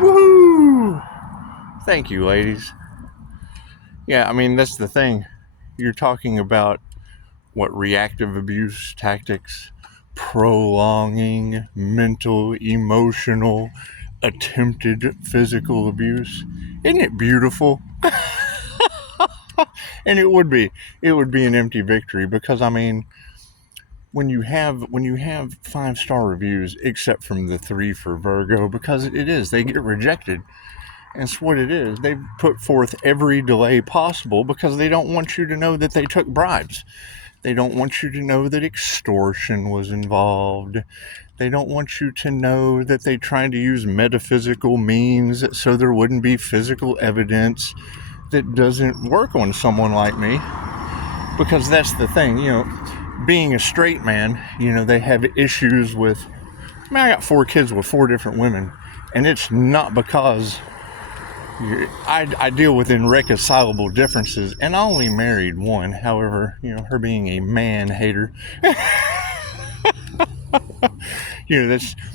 Woohoo! Thank you, ladies. Yeah, I mean, that's the thing. You're talking about what reactive abuse tactics, prolonging mental, emotional, attempted physical abuse. Isn't it beautiful? And it would be an empty victory because I mean, when you have 5-star reviews, except from the 3 for Virgo, because it is, they get rejected. That's what it is. They've put forth every delay possible because they don't want you to know that they took bribes. They don't want you to know that extortion was involved. They don't want you to know that they tried to use metaphysical means so there wouldn't be physical evidence that doesn't work on someone like me. Because that's the thing, being a straight man, they have issues with, I got 4 kids with 4 different women, and it's not because I deal with irreconcilable differences, and I only married one. However, her being a man hater,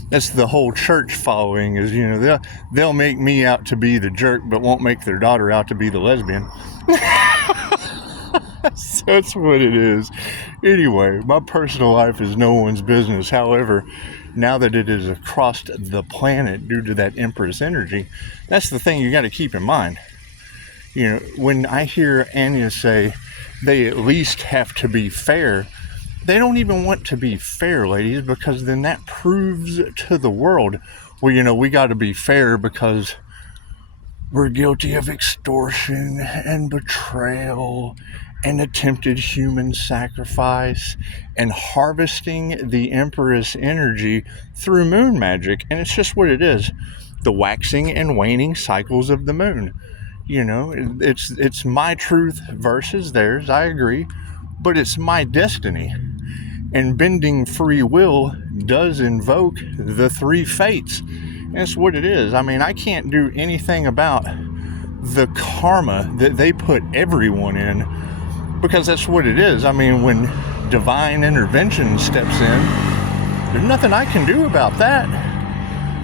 that's the whole church following is, they'll make me out to be the jerk, but won't make their daughter out to be the lesbian. That's what it is. Anyway, my personal life is no one's business. However, now that it is across the planet due to that Empress energy, that's the thing you got to keep in mind. When I hear Anya say they at least have to be fair, they don't even want to be fair, ladies, because then that proves to the world, well, we got to be fair because we're guilty of extortion and betrayal and attempted human sacrifice and harvesting the Empress energy through moon magic. And it's just what it is. The waxing and waning cycles of the moon. It's my truth versus theirs, I agree, but it's my destiny. And bending free will does invoke the 3 fates. And it's what it is. I mean, I can't do anything about the karma that they put everyone in, because that's what it is. I mean, when divine intervention steps in, there's nothing I can do about that.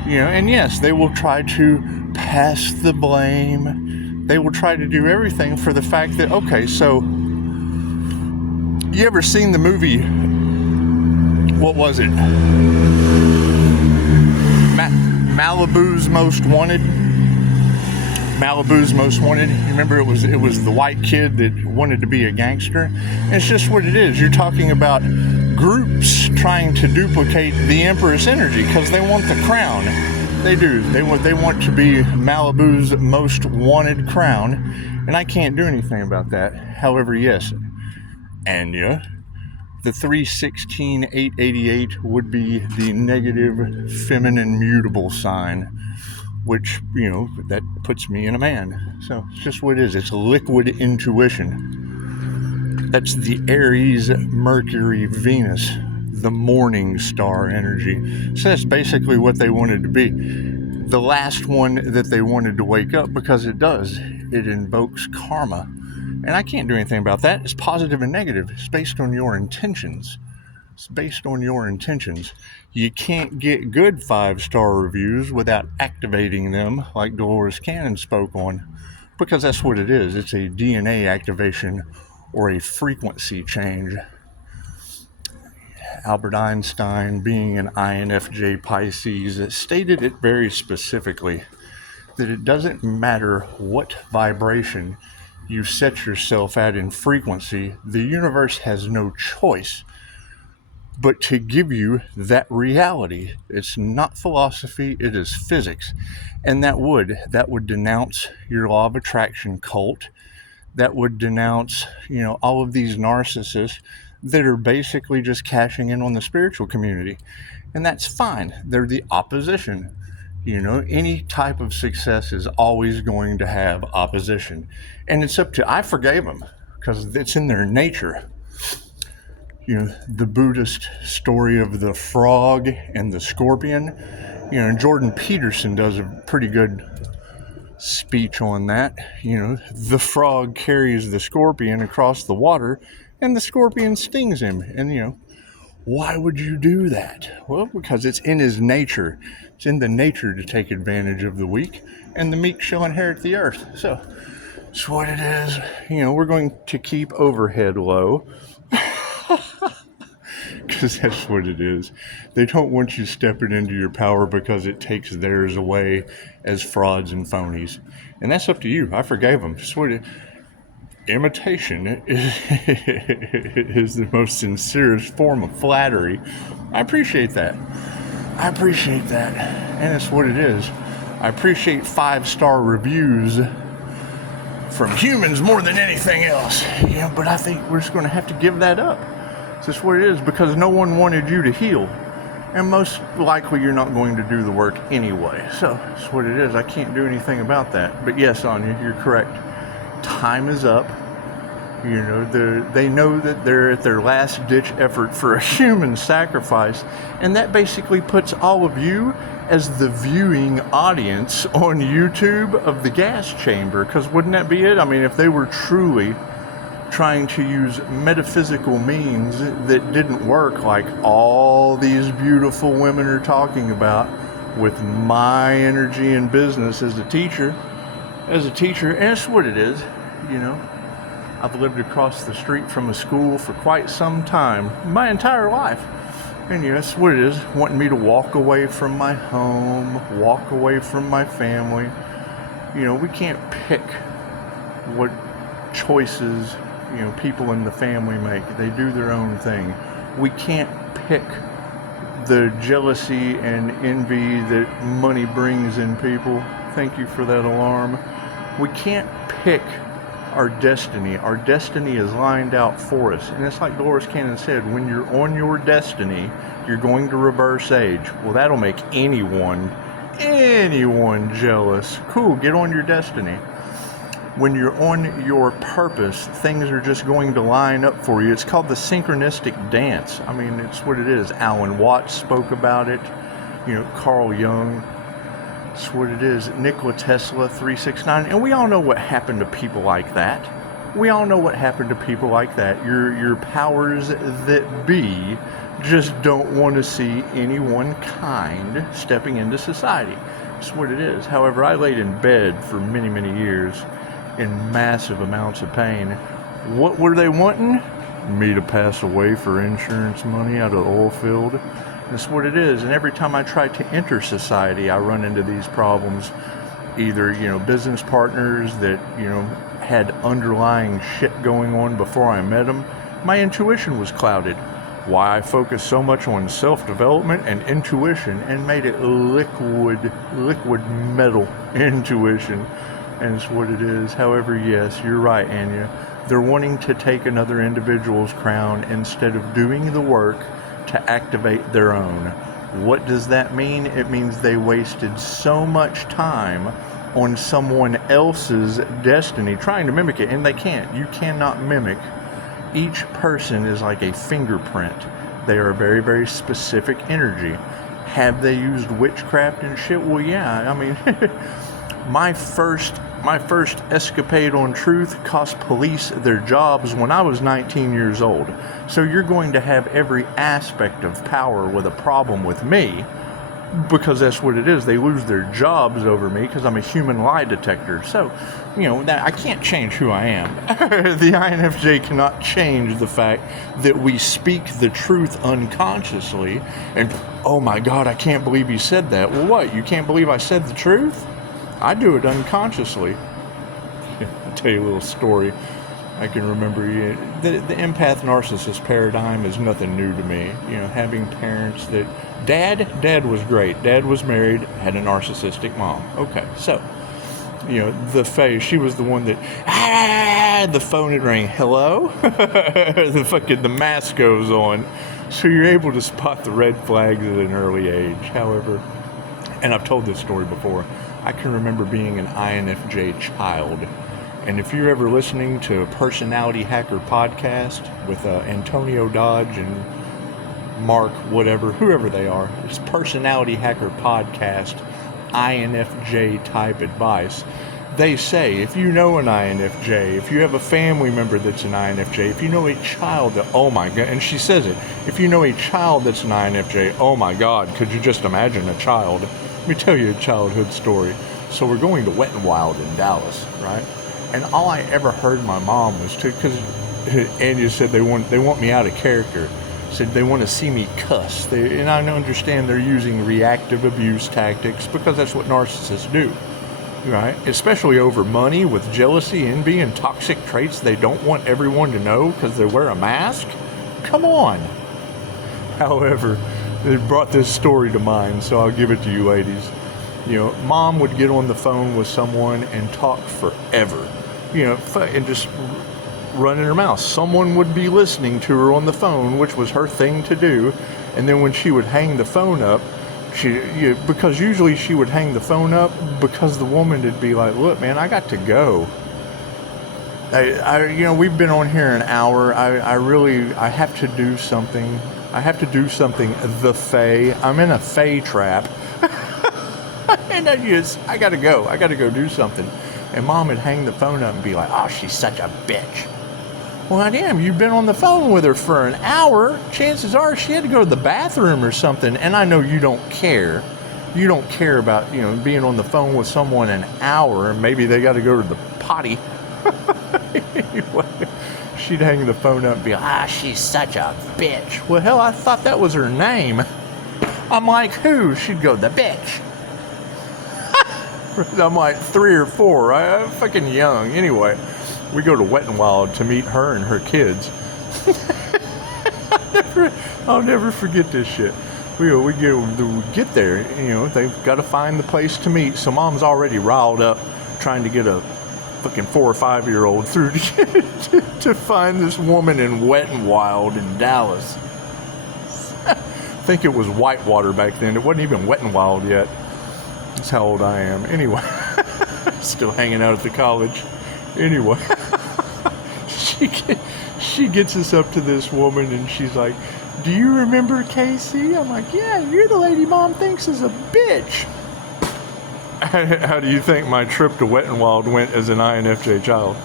And yes, they will try to pass the blame. They will try to do everything for the fact that, okay, so you ever seen the movie, what was it? Malibu's Most Wanted. Malibu's Most Wanted. You remember it was the white kid that wanted to be a gangster. And it's just what it is. You're talking about groups trying to duplicate the Empress energy because they want the crown. They do. They want to be Malibu's Most Wanted crown, and I can't do anything about that. However, yes, Anya, the 316 888 would be the negative feminine mutable sign, which, that puts me in a man. So it's just what it is. It's liquid intuition. That's the Aries, Mercury, Venus, the morning star energy. So that's basically what they wanted to be. The last one that they wanted to wake up, because it does. It invokes karma. And I can't do anything about that. It's positive and negative. It's based on your intentions. It's based on your intentions. You can't get good 5-star reviews without activating them, like Dolores Cannon spoke on, because that's what it is. It's a DNA activation or a frequency change. Albert Einstein, being an INFJ Pisces, stated it very specifically, that it doesn't matter what vibration you set yourself at in frequency, the universe has no choice but to give you that reality. It's not philosophy, it is physics. And that would denounce your law of attraction cult. That would denounce, all of these narcissists that are basically just cashing in on the spiritual community. And that's fine. They're the opposition. Any type of success is always going to have opposition. And it's up to, I forgave them because it's in their nature. The Buddhist story of the frog and the scorpion, and Jordan Peterson does a pretty good speech on that. The frog carries the scorpion across the water and the scorpion stings him. And, Why would you do that? Well, because it's in his nature. It's in the nature to take advantage of the weak, and the meek shall inherit the earth. So, it's what it is. We're going to keep overhead low, because that's what it is. They don't want you stepping into your power because it takes theirs away as frauds and phonies. And that's up to you. I forgave them. Just what it, imitation is the most sincerest form of flattery. I appreciate that. And it's what it is. I appreciate 5-star reviews from humans more than anything else. But I think we're just going to have to give that up. It's just what it is, because no one wanted you to heal. And most likely you're not going to do the work anyway. So it's what it is. I can't do anything about that. But yes, Anya, you're correct. Time is up. They know that they're at their last ditch effort for a human sacrifice, and that basically puts all of you as the viewing audience on YouTube of the gas chamber, because wouldn't that be it? I mean, if they were truly trying to use metaphysical means that didn't work like all these beautiful women are talking about, with my energy and business as a teacher, and it's what it is. I've lived across the street from a school for quite some time, my entire life. And that's what it is, wanting me to walk away from my home, walk away from my family. We can't pick what choices, people in the family make. They do their own thing. We can't pick the jealousy and envy that money brings in people. Thank you for that alarm. We can't pick our destiny. Our destiny is lined out for us. And it's like Dolores Cannon said, when you're on your destiny, you're going to reverse age. Well, that'll make anyone jealous. Cool, get on your destiny. When you're on your purpose, things are just going to line up for you. It's called the synchronistic dance. I mean, it's what it is. Alan Watts spoke about it. Carl Jung. It's what it is. Nikola Tesla, 369. And we all know what happened to people like that. Your powers that be just don't want to see anyone kind stepping into society. It's what it is. However, I laid in bed for many, many years in massive amounts of pain. What were they wanting? Me to pass away for insurance money out of the oil field. That's what it is. And every time I try to enter society, I run into these problems. Either, business partners that, had underlying shit going on before I met them. My intuition was clouded. Why I focused so much on self-development and intuition and made it liquid metal intuition. And it's what it is. However, yes, you're right, Anya. They're wanting to take another individual's crown instead of doing the work to activate their own. What does that mean? It means they wasted so much time on someone else's destiny trying to mimic it, and they can't. You cannot mimic. Each person is like a fingerprint. They are a very, very specific energy. Have they used witchcraft and shit? Well, yeah. I mean, my first escapade on truth cost police their jobs when I was 19 years old. So you're going to have every aspect of power with a problem with me, because that's what it is. They lose their jobs over me because I'm a human lie detector. So, that I can't change who I am. The INFJ cannot change the fact that we speak the truth unconsciously. And, oh my God, I can't believe you said that. Well, what? You can't believe I said the truth? I do it unconsciously. I'll tell you a little story. I can remember the empath narcissist paradigm is nothing new to me. Having parents that dad was great. Dad was married, had a narcissistic mom. Okay, so the Faye, she was the one that the phone would ring. Hello, the mask goes on, so you're able to spot the red flags at an early age. However, and I've told this story before, I can remember being an INFJ child. And if you're ever listening to a Personality Hacker podcast with Antonio Dodge and Mark, whoever they are, it's Personality Hacker podcast, INFJ type advice. they say, if you know an INFJ, if you have a family member that's an INFJ, if you know a child that, oh my God, and she says it, if you know a child that's an INFJ, oh my God, could you just imagine a child? Let me tell you a childhood story. So we're going to Wet n Wild in Dallas, right? And all I ever heard my mom was because Andy said they want me out of character. Said they want to see me cuss. And I understand they're using reactive abuse tactics because that's what narcissists do. Right? Especially over money with jealousy, envy, and toxic traits they don't want everyone to know because they wear a mask? Come on. However, they brought this story to mind, so I'll give it to you ladies. You know, mom would get on the phone with someone and talk forever. You know, and just running her mouth. Someone would be listening to her on the phone, which was her thing to do. And then when she would hang the phone up, because usually she would hang the phone up because the woman would be like, look, man, I got to go. We've been on here an hour. I have to do something. I have to do something. The Fae. I'm in a Fae trap. And I got to go. I got to go do something. And mom would hang the phone up and be like, oh, she's such a bitch. Well, damn, you've been on the phone with her for an hour. Chances are she had to go to the bathroom or something. And I know you don't care. You don't care about, being on the phone with someone an hour. Maybe they got to go to the potty. Anyway, she'd hang the phone up and be like, she's such a bitch. Well, hell, I thought that was her name. I'm like, who? She'd go, the bitch. I'm like 3 or 4. I'm fucking young. Anyway. We go to Wet n Wild to meet her and her kids. I'll never forget this shit. We get there, they've got to find the place to meet. So mom's already riled up trying to get a fucking 4 or 5-year-old through to find this woman in Wet n Wild in Dallas. I think it was Whitewater back then. It wasn't even Wet n Wild yet. That's how old I am. Anyway, still hanging out at the college. Anyway, she gets us up to this woman and she's like, do you remember Casey? I'm like, yeah, you're the lady mom thinks is a bitch. How do you think my trip to Wet n Wild went as an INFJ child?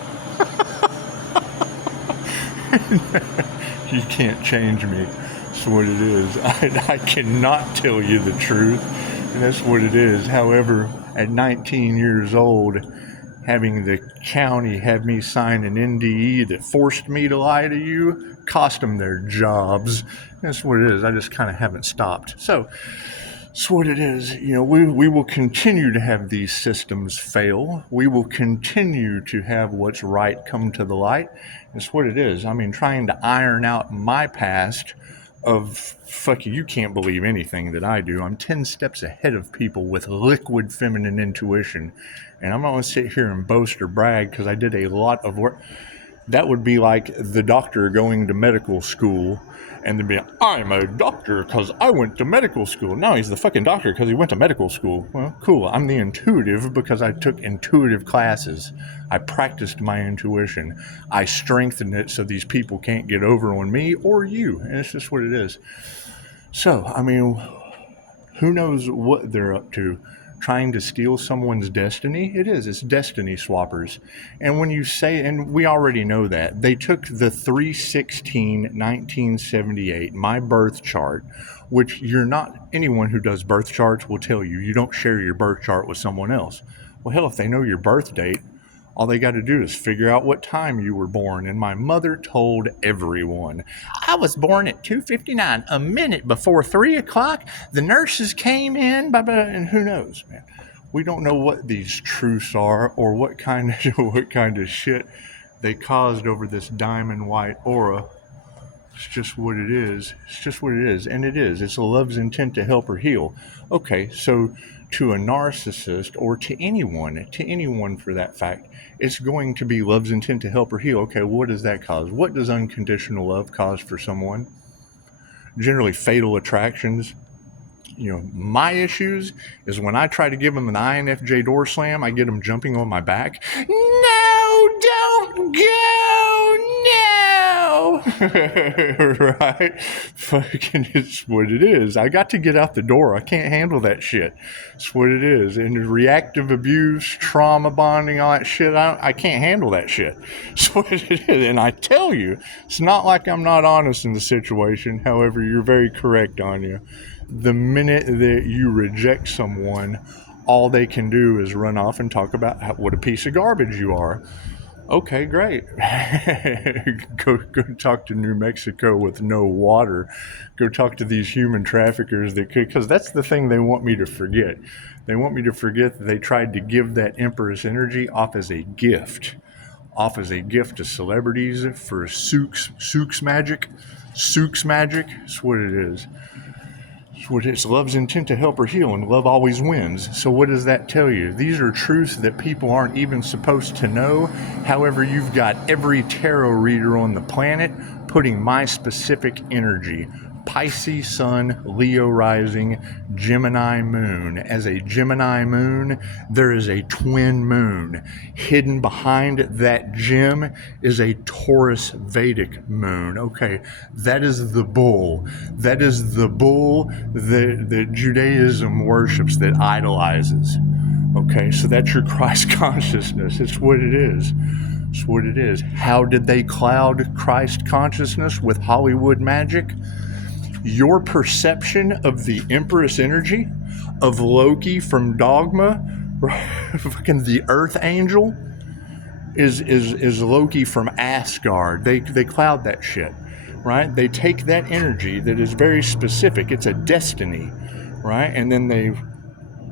You can't change me. That's what it is. I cannot tell you the truth. And that's what it is. However, at 19 years old, having the county have me sign an NDE that forced me to lie to you, cost them their jobs. That's what it is. I just kind of haven't stopped. So, that's what it is. We will continue to have these systems fail. We will continue to have what's right come to the light. That's what it is. I mean, trying to iron out my past of fucking, you can't believe anything that I do. I'm 10 steps ahead of people with liquid feminine intuition. And I'm not going to sit here and boast or brag because I did a lot of work. That would be like the doctor going to medical school and then be like, I'm a doctor because I went to medical school. No, he's the fucking doctor because he went to medical school. Well, cool. I'm the intuitive because I took intuitive classes. I practiced my intuition. I strengthened it so these people can't get over on me or you. And it's just what it is. So, I mean, who knows what they're up to? Trying to steal someone's destiny? It's destiny swappers. And when you say, and we already know that, they took the 3/16/1978, my birth chart, which anyone who does birth charts will tell you, you don't share your birth chart with someone else. Well, hell, if they know your birth date, all they got to do is figure out what time you were born. And my mother told everyone, I was born at 2:59, a minute before 3 o'clock. The nurses came in, and who knows, man. We don't know what these truths are or what kind of shit they caused over this diamond white aura. It's just what it is. It's just what it is. And it is. It's a love's intent to help or heal. Okay, so to a narcissist or to anyone for that fact, it's going to be love's intent to help or heal. Okay, what does that cause? What does unconditional love cause for someone? Generally fatal attractions. My issues is when I try to give them an INFJ door slam, I get them jumping on my back. No, don't go, no. know? Right? Fucking, it's what it is. I got to get out the door. I can't handle that shit. It's what it is. And reactive abuse, trauma bonding, all that shit, I can't handle that shit. It's what it is. And I tell you, it's not like I'm not honest in the situation. However, you're very correct, Anya. The minute that you reject someone, all they can do is run off and talk about what a piece of garbage you are. Okay, great. Go talk to New Mexico with no water. Go talk to these human traffickers because that's the thing they want me to forget. They want me to forget that they tried to give that Empress energy off as a gift to celebrities for Sook's magic. Sook's magic. That's what it is. It's love's intent to help or heal, and love always wins. So what does that tell you? These are truths that people aren't even supposed to know. However, you've got every tarot reader on the planet putting my specific energy. Pisces Sun, Leo rising, Gemini moon. As a Gemini moon, there is a twin moon. Hidden behind that gem is a Taurus Vedic moon. Okay, that is the bull. That is the bull that Judaism worships, that idolizes. Okay, so that's your Christ consciousness. It's what it is. It's what it is. How did they cloud Christ consciousness? With Hollywood magic? Your perception of the Empress energy, of Loki from Dogma, fucking the Earth Angel, is Loki from Asgard. They cloud that shit, right? They take that energy that is very specific. It's a destiny, right? And then they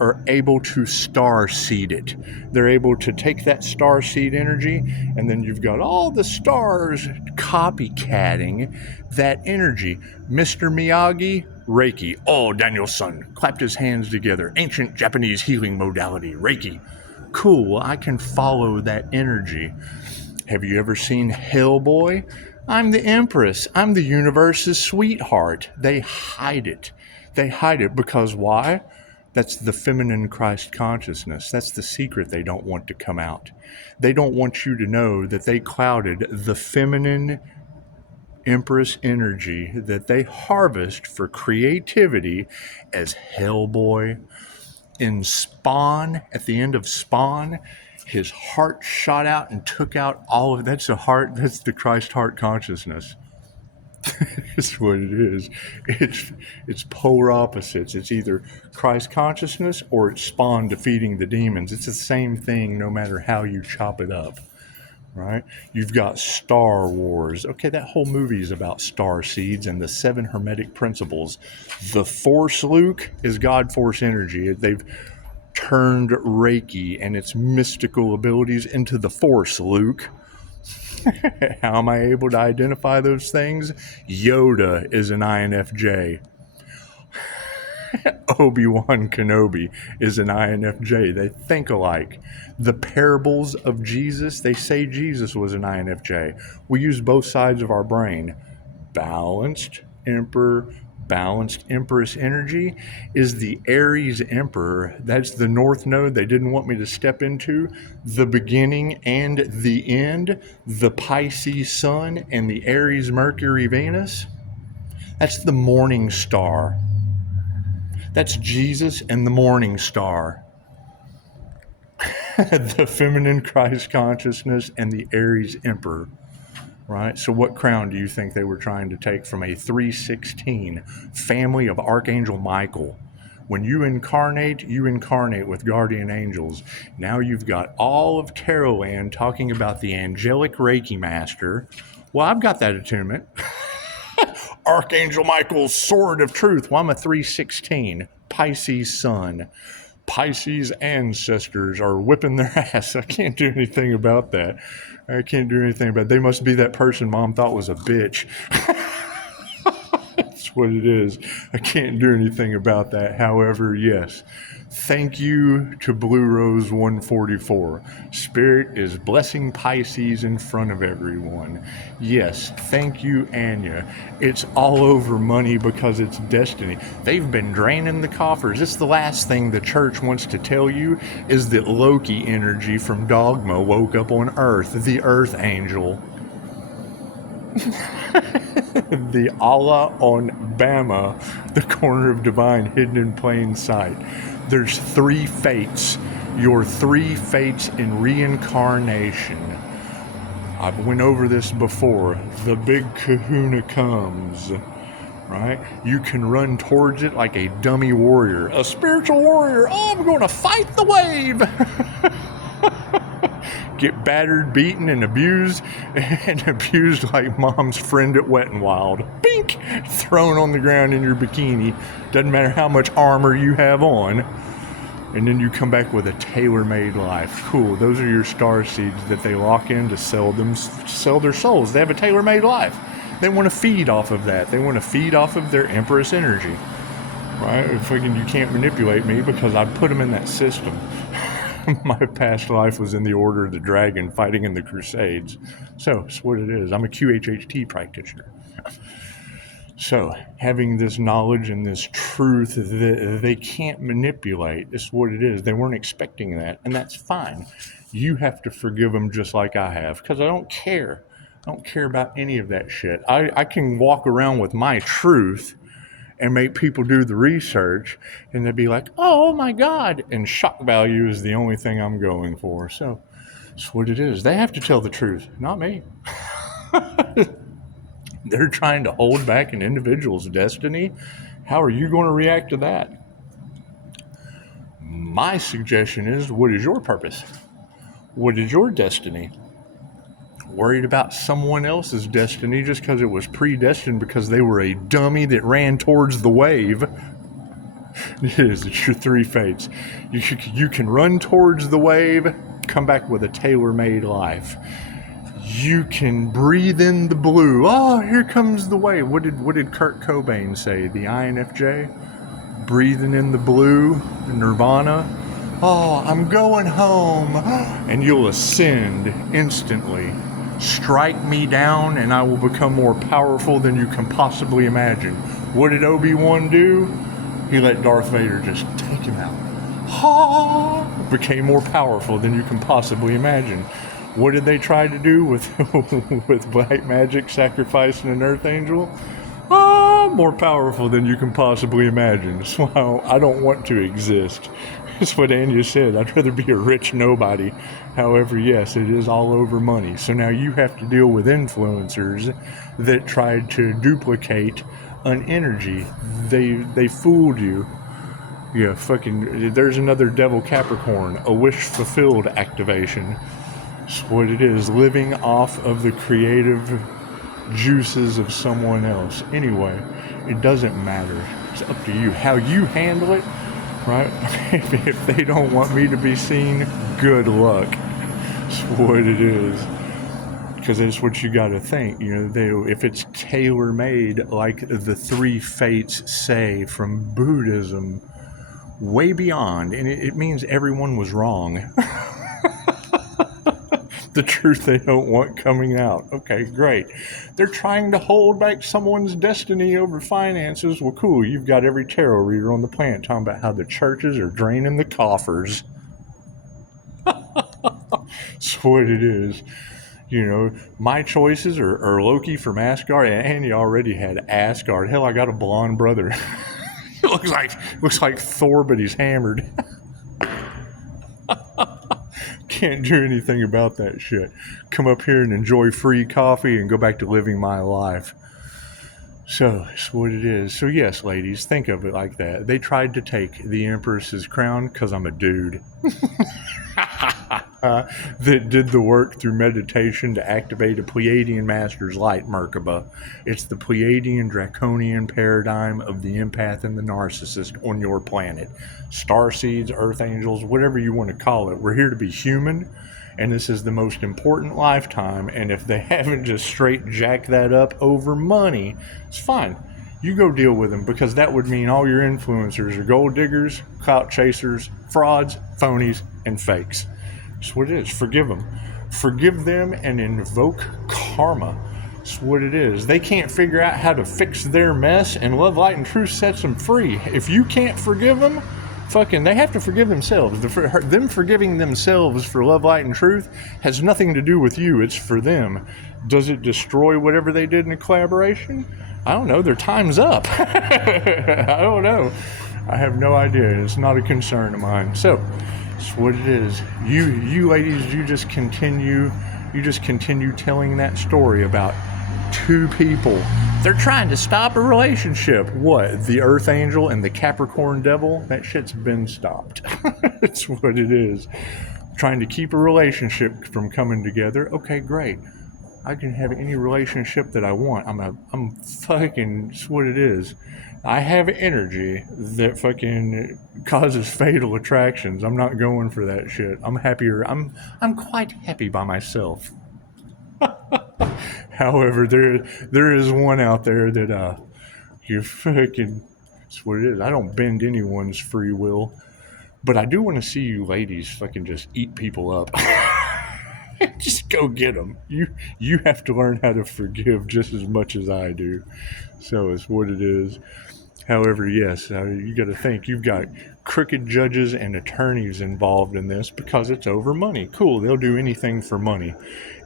are able to star seed it. They're able to take that star seed energy, and then you've got all the stars copycatting that energy. Mr. Miyagi, Reiki. Oh, Daniel-san clapped his hands together. Ancient Japanese healing modality, Reiki. Cool, I can follow that energy. Have you ever seen Hellboy? I'm the Empress. I'm the universe's sweetheart. They hide it. They hide it because why? That's the feminine Christ consciousness. That's the secret they don't want to come out. They don't want you to know that they clouded the feminine Empress energy that they harvest for creativity as Hellboy. In Spawn, at the end of Spawn, his heart shot out and took out all of that's the Christ heart consciousness. It's what it is. It's polar opposites. It's either Christ consciousness or it's Spawn defeating the demons. It's the same thing no matter how you chop it up, right? You've got Star Wars. Okay, that whole movie is about star seeds and the 7 hermetic principles. The Force Luke is God Force energy. They've turned Reiki and its mystical abilities into the Force Luke. How am I able to identify those things? Yoda is an INFJ. Obi-Wan Kenobi is an INFJ. They think alike. The parables of Jesus, they say Jesus was an INFJ. We use both sides of our brain. Balanced Empress energy is the Aries Emperor. That's the North Node they didn't want me to step into. The beginning and the end. The Pisces Sun and the Aries Mercury Venus. That's the morning star. That's Jesus and the morning star. The feminine Christ consciousness and the Aries Emperor. Right? So what crown do you think they were trying to take from a 316 family of Archangel Michael? When you incarnate with guardian angels. Now you've got all of Tarotland talking about the angelic Reiki master. Well, I've got that attunement. Archangel Michael's sword of truth. Well, I'm a 316 Pisces Sun. Pisces ancestors are whipping their ass. I can't do anything about that. They must be that person mom thought was a bitch. That's what it is. I can't do anything about that. However, yes. Thank you to Blue Rose 144. Spirit is blessing Pisces in front of everyone. Yes, thank you, Anya. It's all over money because it's destiny. They've been draining the coffers. It's the last thing the church wants to tell you is that Loki energy from Dogma woke up on Earth, the Earth Angel. The Allah on Bama, the corner of divine hidden in plain sight. There's 3 fates. Your 3 fates in reincarnation. I've went over this before. The big kahuna comes, right? You can run towards it like a dummy warrior, a spiritual warrior. Oh, I'm going to fight the wave. Get battered, beaten, and abused like mom's friend at Wet n Wild. Bink! Thrown on the ground in your bikini. Doesn't matter how much armor you have on. And then you come back with a tailor-made life. Cool. Those are your star seeds that they lock in to sell their souls. They have a tailor-made life. They want to feed off of that. They want to feed off of their Empress energy. Right? Fucking, you can't manipulate me because I put them in that system. My past life was in the Order of the Dragon, fighting in the Crusades. So, that's what it is. I'm a QHHT practitioner. So, having this knowledge and this truth that they can't manipulate is what it is. They weren't expecting that, and that's fine. You have to forgive them just like I have, because I don't care. I don't care about any of that shit. I can walk around with my truth and make people do the research, and they'd be like, oh my God, and shock value is the only thing I'm going for. So, that's what it is. They have to tell the truth, not me. They're trying to hold back an individual's destiny. How are you going to react to that? My suggestion is, what is your purpose? What is your destiny? Worried about someone else's destiny just because it was predestined because they were a dummy that ran towards the wave. It is. It's your 3 fates. You can run towards the wave, come back with a tailor-made life. You can breathe in the blue. Oh, here comes the wave. What did Kurt Cobain say? The INFJ? Breathing in the blue, Nirvana. Oh, I'm going home. And you'll ascend instantly. Strike me down and I will become more powerful than you can possibly imagine. What did Obi-Wan do? He let Darth Vader just take him out. Ha! Became more powerful than you can possibly imagine. What did they try to do with black magic, sacrificing an earth angel? More powerful than you can possibly imagine. So I don't want to exist. That's what Anya said. I'd rather be a rich nobody. However, yes, it is all over money. So now you have to deal with influencers that tried to duplicate an energy. They fooled you. Yeah, fucking, there's another Devil Capricorn, a wish fulfilled activation. It's what it is, living off of the creative juices of someone else. Anyway, it doesn't matter. It's up to you. How you handle it, right? If they don't want me to be seen, good luck. It's what it is. Because that's what you got to think. You know, if it's tailor-made, like the 3 fates say from Buddhism, way beyond, and it means everyone was wrong. The truth they don't want coming out. Okay, great. They're trying to hold back someone's destiny over finances. Well, cool. You've got every tarot reader on the planet talking about how the churches are draining the coffers. That's what it is. You know, my choices are Loki from Asgard, and you already had Asgard. Hell, I got a blonde brother. It looks like Thor, but he's hammered. Can't do anything about that shit. Come up here and enjoy free coffee and go back to living my life. So, it's what it is. So yes, ladies, think of it like that. They tried to take the Empress's crown because I'm a dude. That did the work through meditation to activate a Pleiadian Master's Light Merkaba. It's the Pleiadian Draconian paradigm of the empath and the narcissist on your planet. Starseeds, Earth Angels, whatever you want to call it. We're here to be human, and this is the most important lifetime, and if they haven't just straight jacked that up over money, it's fine. You go deal with them, because that would mean all your influencers are gold diggers, clout chasers, frauds, phonies, and fakes. That's what it is. Forgive them. Forgive them and invoke karma. That's what it is. They can't figure out how to fix their mess, and Love, Light, and Truth sets them free. If you can't forgive them, Fucking, they have to forgive themselves. Them forgiving themselves for love, light, and truth has nothing to do with you. It's for them. Does it destroy whatever they did in a collaboration? I don't know. Their time's up. I don't know. I have no idea. It's not a concern of mine. So, it's what it is. You ladies, you just continue telling that story about two people. They're trying to stop a relationship. What? The Earth Angel and the Capricorn Devil? That shit's been stopped. That's what it is. Trying to keep a relationship from coming together. Okay, great. I can have any relationship that I want. I'm fucking, it's what it is. I have energy that fucking causes fatal attractions. I'm not going for that shit. I'm happier. I'm quite happy by myself. However, there is one out there that you fucking, it's what it is. I don't bend anyone's free will, but I do want to see you ladies fucking just eat people up. Just go get them. You have to learn how to forgive just as much as I do. So it's what it is. However, yes, you got to think you've got crooked judges and attorneys involved in this because it's over money. Cool, they'll do anything for money.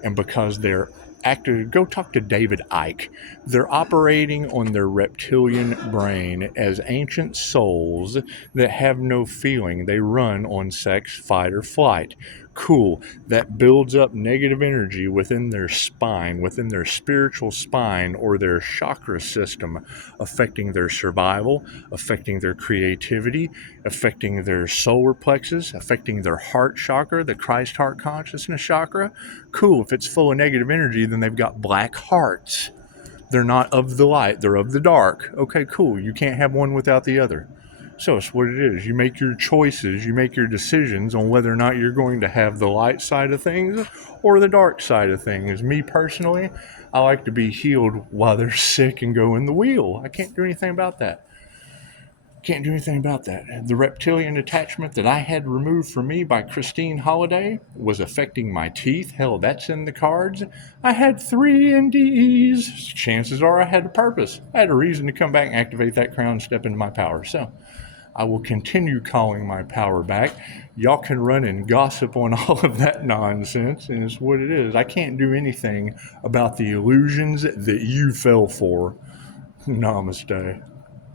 And because they're active, go talk to David Icke. They're operating on their reptilian brain as ancient souls that have no feeling. They run on sex, fight, or flight. Cool. That builds up negative energy within their spine, within their spiritual spine or their chakra system, affecting their survival, affecting their creativity, affecting their solar plexus, affecting their heart chakra, the Christ heart consciousness chakra. Cool. If it's full of negative energy, then they've got black hearts. They're not of the light, they're of the dark. Okay, cool. You can't have one without the other. So it's what it is. You make your choices, you make your decisions on whether or not you're going to have the light side of things or the dark side of things. Me personally, I like to be healed while they're sick and go in the wheel. I can't do anything about that. Can't do anything about that. The reptilian attachment that I had removed from me by Christine Holliday was affecting my teeth. Hell, that's in the cards. I had 3 NDEs. Chances are I had a purpose. I had a reason to come back and activate that crown and step into my power. So I will continue calling my power back. Y'all can run and gossip on all of that nonsense, and it's what it is. I can't do anything about the illusions that you fell for. Namaste.